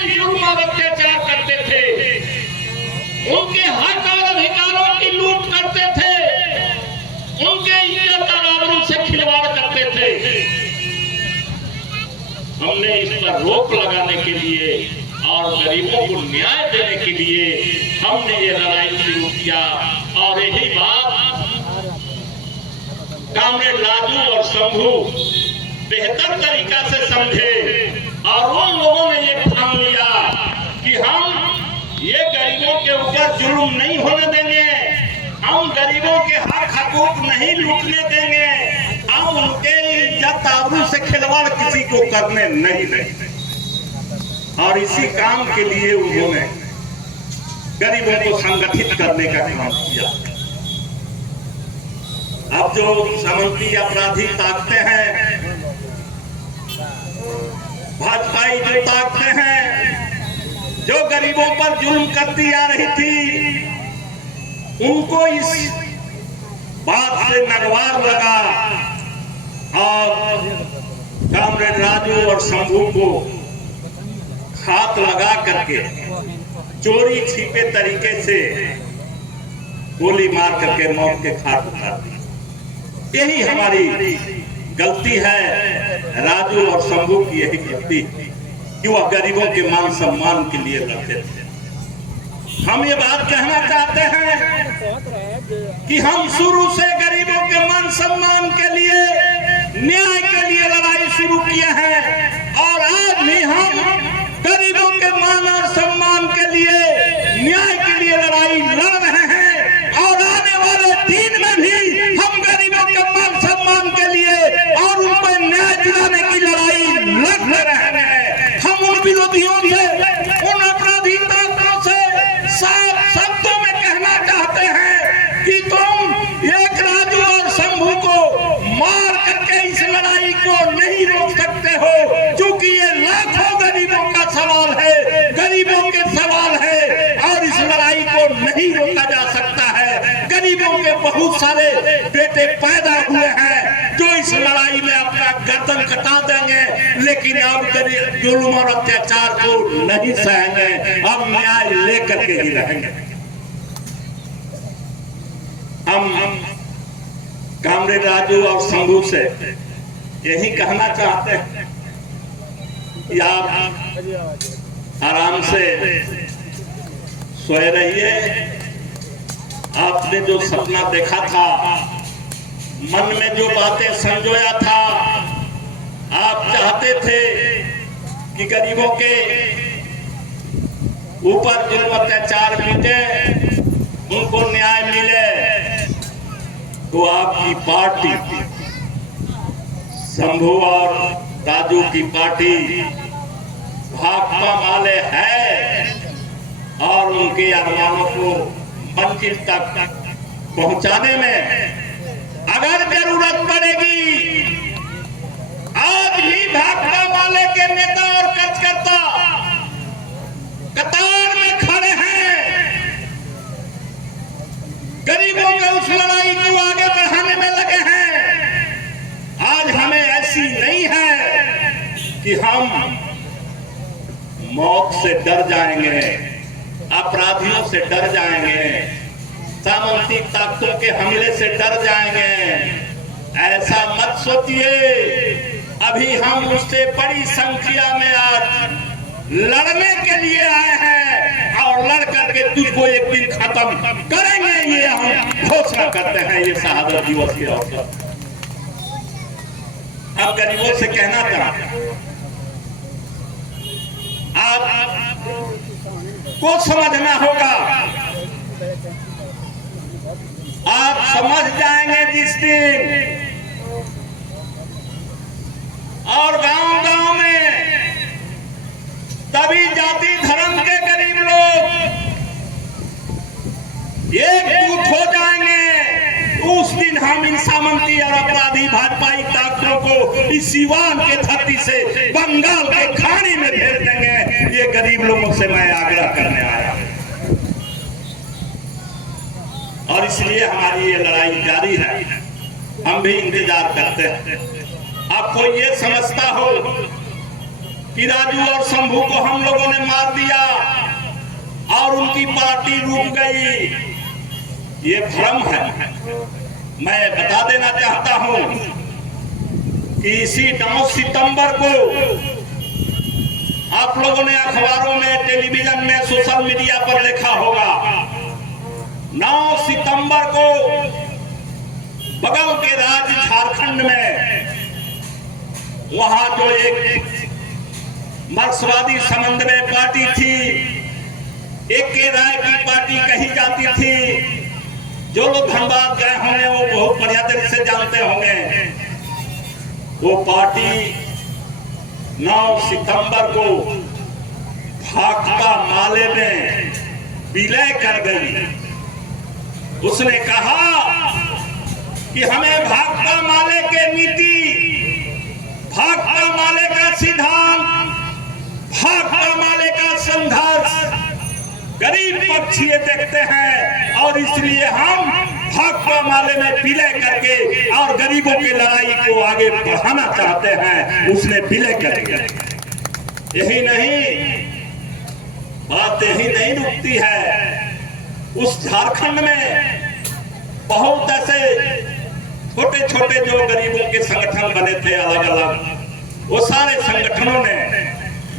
भी जुल्म और अत्याचार करते थे, उनके हक और अधिकारों की लूट करते थे, उनके इज्जत और आबरू से खिलवाड़ करते थे। हमने इस पर रोक लगाने के लिए और गरीबों को न्याय देने के लिए हमने ये लड़ाई शुरू किया। और यही बात कामरेड राजू और शंभू बेहतर तरीका से समझे और उन लोगों ने ये ठान लिया कि हम ये गरीबों के ऊपर जुल्म नहीं होने देंगे, हम गरीबों के हक हकूक नहीं लूटने देंगे, हम उनके इज्जत आबरू से खिलवाड़ किसी को करने नहीं देंगे। और इसी काम के लिए उन्होंने गरीबों को संगठित करने का काम किया। अब जो सामंती अपराधी ताकते हैं, भाजपाई जो ताकते हैं, जो गरीबों पर जुल्म करती आ रही थी, उनको इस बात से नगवार लगा और कामरेड राजू और शंभू को हाथ लगा करके चोरी छिपे तरीके से गोली मार करके मौत के घाट उतार दी। यही हमारी गलती है, राजू और शंभू की यही गलती कि वह गरीबों के मान सम्मान के लिए लड़ते थे। हम ये बात कहना चाहते हैं कि हम शुरू से गरीबों के मान सम्मान के लिए, न्याय के लिए लड़ाई शुरू किए हैं और आज भी हम गरीबों के मान और सम्मान के लिए, न्याय के लिए लड़ाई लड़ रहे हैं। और आने वाले दिन में भी हम गरीबों के मान सम्मान के लिए और उन पर न्याय दिलाने की लड़ाई लड़ रहे हैं। हम उन विरोधियों से, उन अपराधी तत्वों से साफ शब्दों में कहना चाहते हैं कि तुम एक राजू और शंभू को मार करके इस लड़ाई को नहीं रोक सकते हो, क्योंकि ये लाखों गरीबों का सवाल है, गरीबों के सवाल है और इस लड़ाई को नहीं रोका जा सकता है। गरीबों के बहुत सारे बेटे पैदा हुए हैं जो इस लड़ाई में अपना गर्दन कटा देंगे, लेकिन अब जुल्म और अत्याचार को नहीं सहेंगे, अब न्याय लेकर के ही रहेंगे। हम कामरेड राजू और शंभू से यही कहना चाहते हैं कि आप आराम से सोए रहिए। आपने जो सपना देखा था, मन में जो बातें संजोया था, आप चाहते थे कि गरीबों के ऊपर जुल्म अत्याचार मिटे, उनको न्याय मिले, तो आपकी पार्टी, शंभू और राजू की पार्टी भाकपा वाले है और उनके अरमानों को मंजिल तक पहुंचाने में अगर जरूरत पड़ेगी, आज भी भाकपा वाले के नेता और कार्यकर्ता कतार में खड़े हैं, गरीबों के उस लड़ाई को आगे बढ़ाने में लगे हैं। आज हमें ऐसी नहीं है कि हम मौत से डर जाएंगे, अपराधियों से डर जाएंगे, सामंती ताकतों के हमले से डर जाएंगे। ऐसा मत सोचिए। अभी हम उससे बड़ी संख्या में आज लड़ने के लिए आए हैं और लड़ करके तुझको एक दिन खत्म करेंगे, ये हम घोषणा करते हैं ये शहादत दिवस के अवसर। अब गरीबों से कहना चाहते आपको समझना होगा, आप समझ जाएंगे जिस दिन और गांव-गांव में तभी जाति धर्म के गरीब लोग एकजुट हो जाएंगे। उस दिन हम इन सामंती और अपराधी भाजपाई ताकतों को इस सीवान के धरती से बंगाल के खाड़ी में भेज देंगे। ये गरीब लोगों से मैं आग्रह करने आया और इसलिए हमारी ये लड़ाई जारी है, हम भी इंतजार करते हैं। अब कोई ये समझता हो कि राजू और शंभू को हम लोगों ने मार दिया और उनकी पार्टी रुक गई, ये भ्रम है। मैं बता देना चाहता हूं कि इसी 9 सितंबर को आप लोगों ने अखबारों में, टेलीविजन में, सोशल मीडिया पर देखा होगा, 9 सितंबर को बगल के राज्य झारखंड में वहां जो एक मार्क्सवादी समन्वय पार्टी थी, एक के राय की पार्टी कही जाती थी, जो लोग धनबाद गए होंगे वो बहुत बढ़िया तरीके से जानते होंगे, वो पार्टी 9 सितंबर को भाकपा माले में विलय कर गई। उसने कहा कि हमें भाकपा माले के नीति, भाकपा माले का सिद्धांत, भाकपा माले का संघर्ष गरीब पक्ष ये देखते हैं और इसलिए हम भाकपा माले में विलय करके और गरीबों की लड़ाई को आगे बढ़ाना चाहते हैं। उसने विलय करके, यही नहीं, बात यही नहीं रुकती है। उस झारखंड में बहुत ऐसे छोटे छोटे जो गरीबों के संगठन बने थे अलग अलग, वो सारे संगठनों ने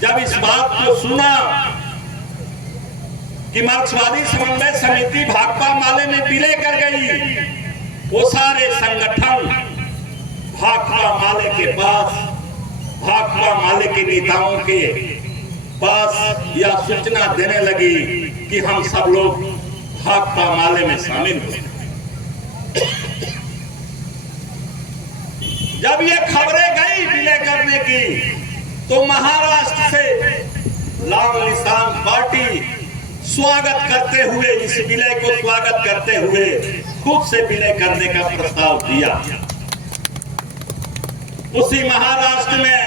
जब इस बात को सुना कि मार्क्सवादी समन्वय समिति भाकपा माले में विलय कर गई, वो सारे संगठन भाकपा माले के पास, भाकपा माले के नेताओं के पास यह सूचना देने लगी कि हम सब लोग भाकपा माले में शामिल हो। जब ये खबरें गई विलय करने की, तो महाराष्ट्र से लाल निशान पार्टी स्वागत करते हुए, इस विलय को स्वागत करते हुए खुद से विलय करने का प्रस्ताव दिया। उसी महाराष्ट्र में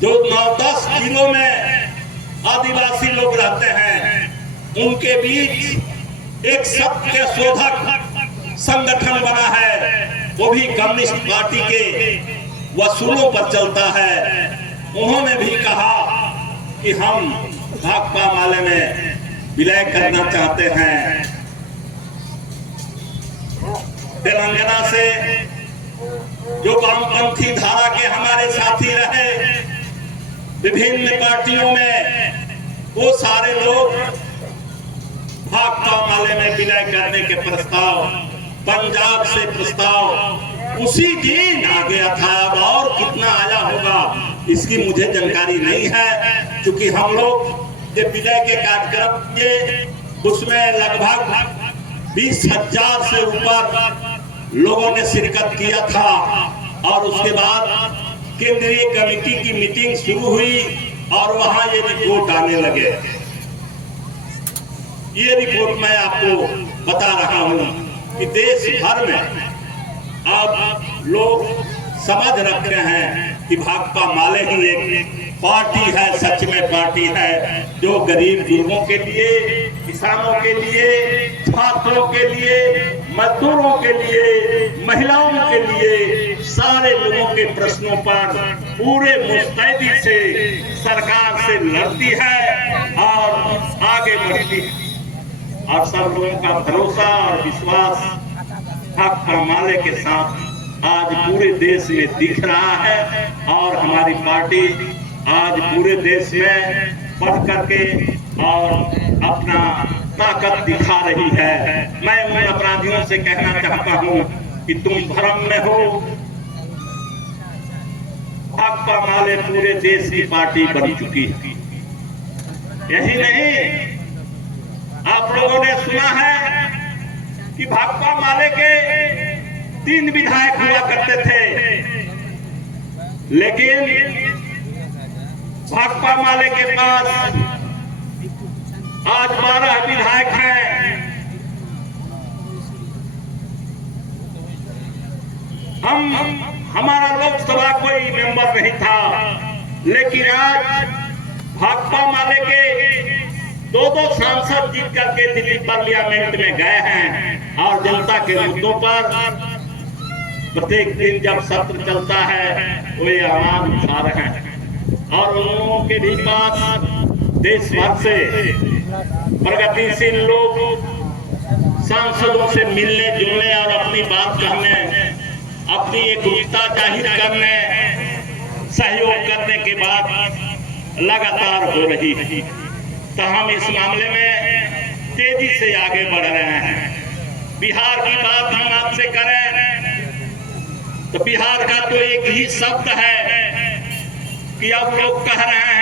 जो 9-10 जिलों में आदिवासी लोग रहते हैं, उनके बीच एक सत्य शोधक संगठन बना है, वो भी कम्युनिस्ट पार्टी के वसूलों पर चलता है। उन्होंने भी कहा कि हम भाकपा माले में विलय करना चाहते हैं। तेलंगाना से जो वामपंथी धारा के हमारे साथी रहे विभिन्न पार्टियों में, वो सारे लोग भाकपा माले में विलय करने के प्रस्ताव, पंजाब से प्रस्ताव उसी दिन आ गया था। अब और कितना आया होगा इसकी मुझे जानकारी नहीं है, क्योंकि हम लोग ये विलय के कार्यक्रम के उसमें लगभग 20,000 से ऊपर लोगों ने शिरकत किया था। और उसके बाद केंद्रीय कमेटी की मीटिंग शुरू हुई और वहां ये रिपोर्ट आने लगे। ये रिपोर्ट मैं आपको बता रहा हूं कि देश भर में अब लोग समझ रखते हैं कि भाकपा माले ही एक पार्टी है, सच में पार्टी है, जो गरीब गुरबों के लिए, किसानों के लिए, छात्रों के लिए, मजदूरों के लिए, महिलाओं के लिए, सारे लोगों के प्रश्नों पर पूरे मुस्तैदी से सरकार से लड़ती है और आगे बढ़ती है। और सब लोगों का भरोसा और विश्वास भाकपा माले के साथ आज पूरे देश में दिख रहा है। और हमारी पार्टी आज पूरे देश में बढ़ करके और अपना ताकत दिखा रही है। मैं उन अपराधियों से कहना चाहता हूं कि तुम भ्रम में हो। भाकपा माले पूरे देश की पार्टी बन चुकी है। यही नहीं, आप लोगों ने सुना है कि भाकपा माले के 3 विधायक हुआ करते थे, लेकिन भाकपा माले के पास आज 12 विधायक हैं। हमारा लोकसभा कोई मेंबर नहीं था, लेकिन आज भाकपा माले के 2 सांसद जीत करके दिल्ली पार्लियामेंट में गए हैं और जनता के मुद्दों पर प्रत्येक दिन जब सत्र चलता है वे आवाज उठा रहे हैं और उन लोगों के भी पास देश भर से प्रगतिशील लोग सांसदों से मिलने जुलने और अपनी बात कहने, अपनी एकजुटता जाहिर करने, सहयोग करने के बाद लगातार हो रही है। तो हम इस मामले में तेजी से आगे बढ़ रहे हैं। बिहार की बात हम आपसे करें तो बिहार का तो एक ही शब्द है कि अब लोग कह रहे हैं